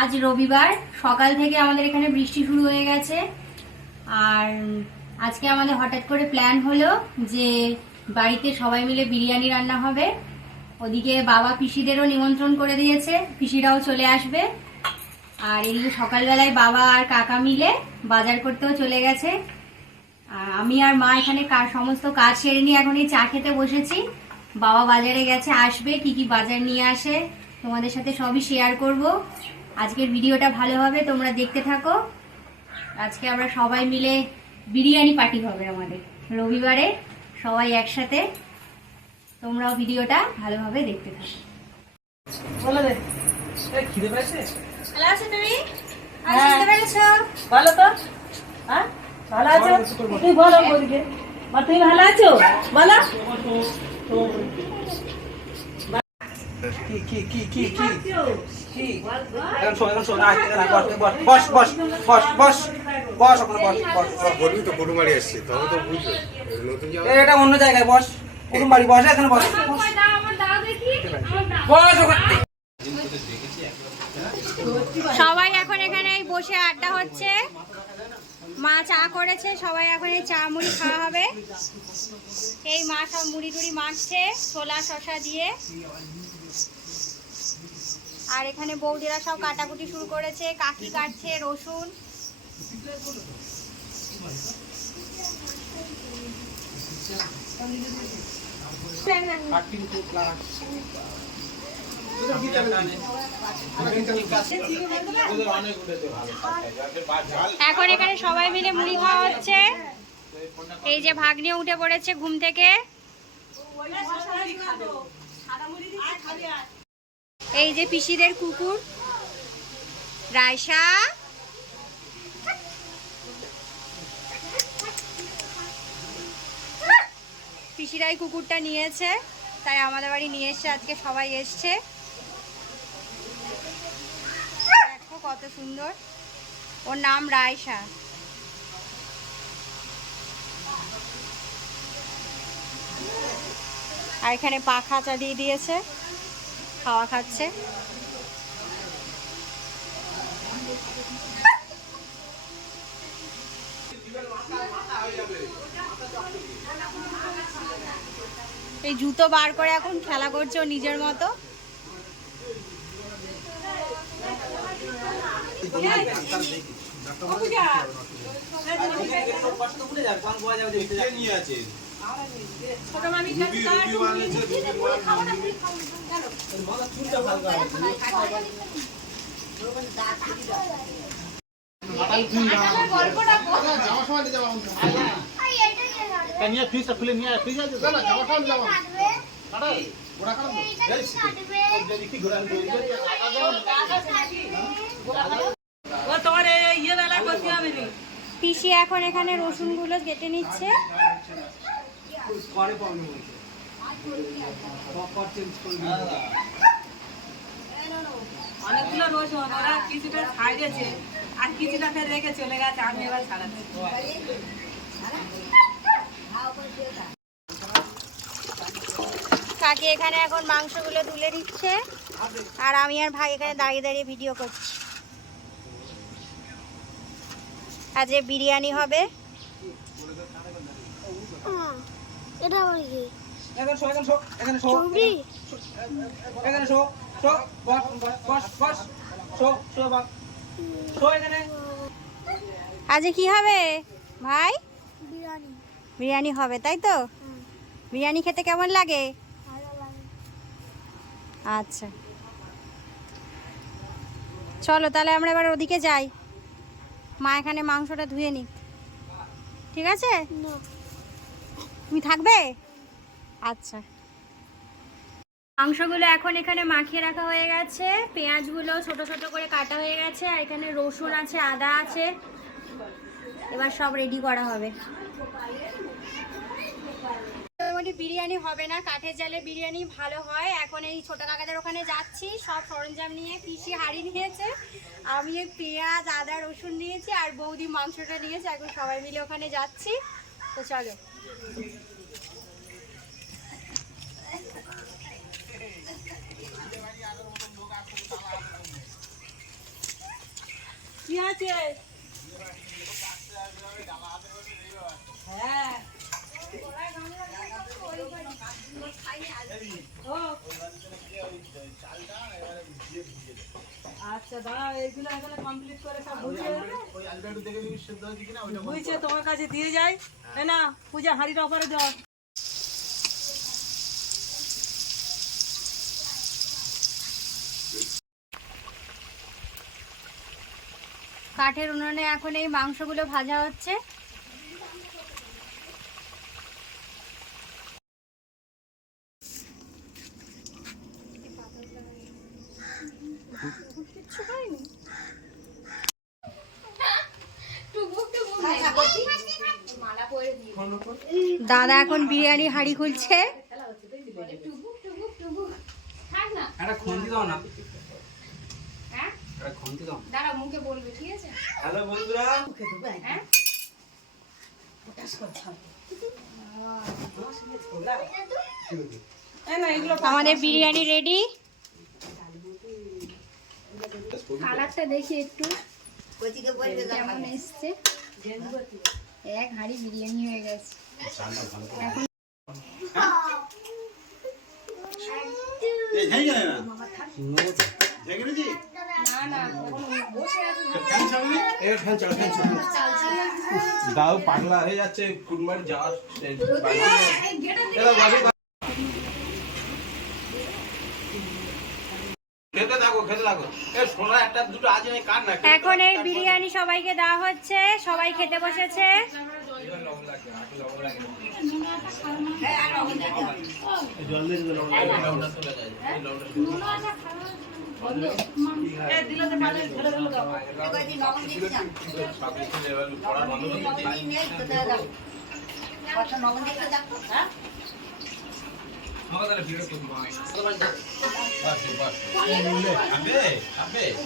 আজ রবিবার সকাল থেকে আমাদের এখানে বৃষ্টি শুরু হয়ে গেছে। আর আজকে আমাদের হঠাৎ করে প্ল্যান হলো যে বাড়িতে সবাই মিলে বিরিয়ানি রান্না হবে। ওদিকে বাবা পিসিদেরও নিমন্ত্রণ করে দিয়েছে, পিসিরাও চলে আসবে। আর এদিকে সকালবেলায় বাবা আর কাকা মিলে বাজার করতেও চলে গেছে। আর আমি আর মা এখানে সমস্ত কাজ সেরে নিয়ে এখন এই চা খেতে বসেছি। বাবা বাজারে গেছে, আসবে, কি কি বাজার নিয়ে আসে তোমাদের সাথে সবই শেয়ার করব। আজকের ভিডিওটা ভালো হবে, তোমরা দেখতে থাকো। আজকে আমরা সবাই মিলে বিরিয়ানি পার্টি হবে আমাদের রবিবারে, সবাই একসাথে। তোমরাও ভিডিওটা ভালোভাবে দেখতে থাকো। বলো রে, খিদে পেয়েছে? ভালো আছো তুমি? আসতে পেরেছো? ভালো তো? হ্যাঁ ভালো আছো? তুই বলো বলকে, মা তুমি ভালো আছো? বলো। কি কি কি কি কি কি এখন শোন এখন শোন বস বস বস বস বস ওখানে বস বস বলবি তো কুটুমারি আসছে তবে তো বুঝবে নতুন এটা অন্য জায়গায় বস, কুটুম বাড়ি বস, এখানে বস বস ওখানে। সবাই এখন এখানে বসে আড্ডা হচ্ছে। মা চা করেছে, সবাই এখন এই চা মুড়ি খাওয়া হবে। এই মা সব মুড়ি টুড়ি মাখছে ছোলা শশা দিয়ে। আর এখানে বৌদিরা সব কাটাকুটি শুরু করেছে, কাকি কাটছে রসুন। এখন এখানে সবাই মিলে মুড়ি খাওয়া হচ্ছে। এই যে ভাগ্নে উঠে পড়েছে ঘুম থেকে। এই যে পিসিদের কুকুর রায়সা। পিসিরাই কুকুরটা নিয়েছে, তাই আমাদের বাড়ি নিয়ে এসছে, আজকে সবাই এসছে। দেখো কত সুন্দর, ওর নাম রায়সা। আর এখানে পাখা চালিয়ে দিয়েছে, খাওয়া খাচ্ছে। এই জুতো বার করে এখন খেলা করছে ও নিজের মতো। খুলে নিয়ে ফ্রিজ আছে পিসি এখন এখানে রসুন গুলো কেটে নিচ্ছে। অনেকগুলো রসুন ওরা কিছুটা ছাড়িয়েছে আর কিছুটা ফের রেখে চলে গেছে, আমি এবার ছাড়াচ্ছি। কাকি এখানে এখন মাংসগুলো তুলে দিচ্ছে, আর আমি আর ভাই এখানে দাঁড়িয়ে দাঁড়িয়ে ভিডিও করছি। আজকে বিরিয়ানি হবে। এটা আবার কি? এখানে শো এখানে শো এখানে শো এখানে শো শো বস বস বস শো শো বস শো এখানে। আজকে কি হবে ভাই? বিরিয়ানি। বিরিয়ানি হবে তাই তো? বিরিয়ানি খেতে কেমন লাগে? ভালো লাগে। আচ্ছা চলো তাহলে আমরা এবার ওদিকে যাই, মা এখানে মাংসটা ধুয়ে নিক। ঠিক আছে, না। তুমি থাকবে? আচ্ছা। মাংসগুলো এখন এখানে মাখিয়ে রাখা হয়ে গেছে, পেঁয়াজগুলো ছোট ছোট করে কাটা হয়ে গেছে, আর এখানে রসুন আছে, আদা আছে। এবার সব রেডি করা হবে। বিরিয়ানি হবে না, কাঠের জালে বিরিয়ানি ভালো হয়। এখন এই ছোট কাকাদের ওখানে যাচ্ছি সব সরঞ্জাম নিয়ে। পিসি হাঁড়ি নিয়েছে, আমি পেঁয়াজ আদা রসুন নিয়েছি, আর বৌদি মাংসটা নিয়েছে। এখন সবাই মিলে ওখানে যাচ্ছি, তো চলো। কি আছে? হ্যাঁ ও আচ্ছা দাঁড়া, এইগুলো এখানে কমপ্লিট করে সব বুঝছে তোমার কাছে দিয়ে যাই। না পূজা হাঁড়িটা ওপরে দাও। কাঠের উনুনে এখন এই মাংসগুলো ভাজা হচ্ছে। দাদা এখন বিরিয়ানি হাঁড়ি খুলছে। একটা খুন্তি দাও না, একটা খুন্তি দাও। দাদা মুখে বলবে, ঠিক আছে? হ্যালো বন্ধুরা, আমাদের বিরিয়ানি রেডি। কালারটা দেখি একটু কেমন এসছে। এক হাঁড়ি বিরিয়ানি হয়ে গেছে। দাও পাগলা হয়ে যাচ্ছে, কুটমারি যাওয়ার খেতে থাকো, খেতে থাকো। সোনা একটা দুটো আজ কার না। এখন এই বিরিয়ানি সবাইকে দেওয়া হচ্ছে, সবাই খেতে বসেছে।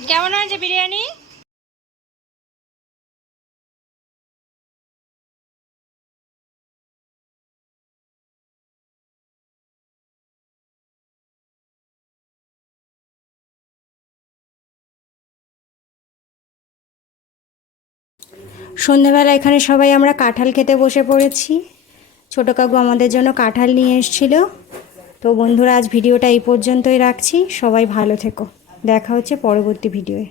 কেমন হয়েছে বিরিয়ানি? সন্ধেবেলা এখানে সবাই আমরা কাঁঠাল খেতে বসে পড়েছি। ছোটো কাকু আমাদের জন্য কাঁঠাল নিয়ে এসেছিল। তো বন্ধুরা, আজ ভিডিওটা এই পর্যন্তই রাখছি। সবাই ভালো থেকো, দেখা হচ্ছে পরবর্তী ভিডিওয়ে।